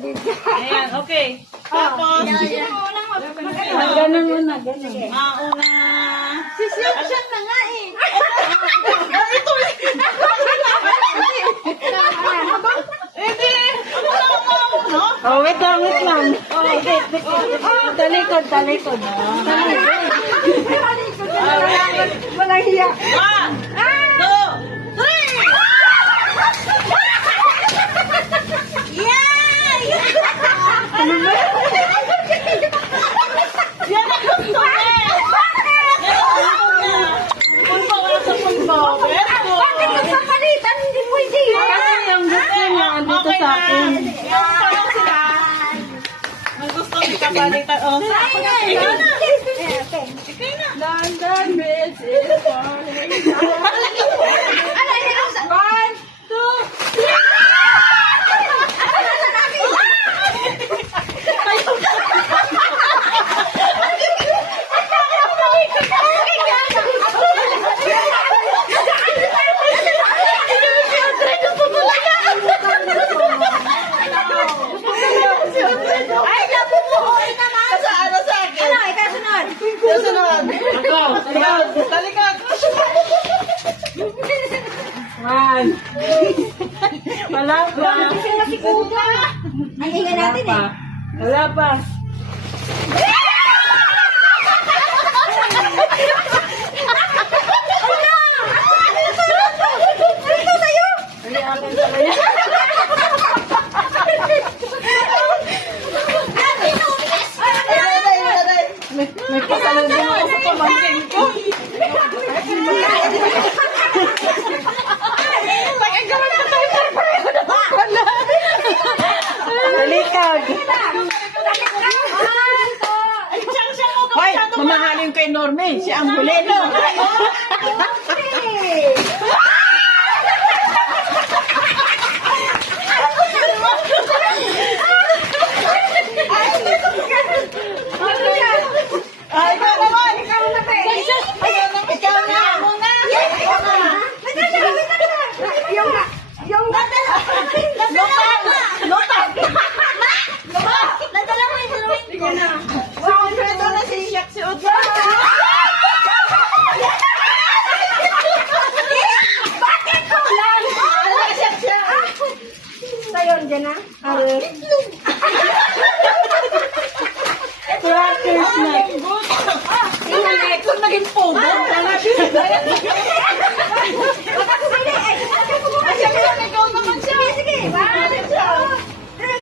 Ayan, okay. Tapos, Ganun muna, ganun. mauna. Siya na nga eh. Ito eh. Hindi. Ako lang ang mauna. Oh, wait lang. Oh, wait. Talikod. Walang hiya. 1, 2, 3. Yan ang gusto niya. Pulpo, wala sa pulpo. Very good. Palitan, hindi pwede yun. Kasi yung gusto niya andito Okay sa na. akin. Yung parang sila. Ang gusto ni kapalitan. Oh, sa akin na. Ikaw na. Ikaw na. London Bridge is falling. Ano, hindi ako sa... 1, 2, Ay, napupuhoy naman. Sa ano sa akin? Ano, ikaw sunod. Susunod. Talikod. Talikod. 1. Wala pa. Sila si Kuya. Ang ingay natin eh. Wala pa. Hindi akin pala yan. May pasalubong ako sa pamangkin ko. Talikod. Ay, siyang mo ka Hoy, masyado. mamahalin kay Norme. Siya ang huli, no? Ay, ikaw naman. Ikaw na ba? Ikaw na muna. Nadala mo yung drawing ko. Ito na si Shaq si Utsa. Bakit ko lang? Sayon dyan na? Practice na. Kung naging pogo. Ikaw naman siya.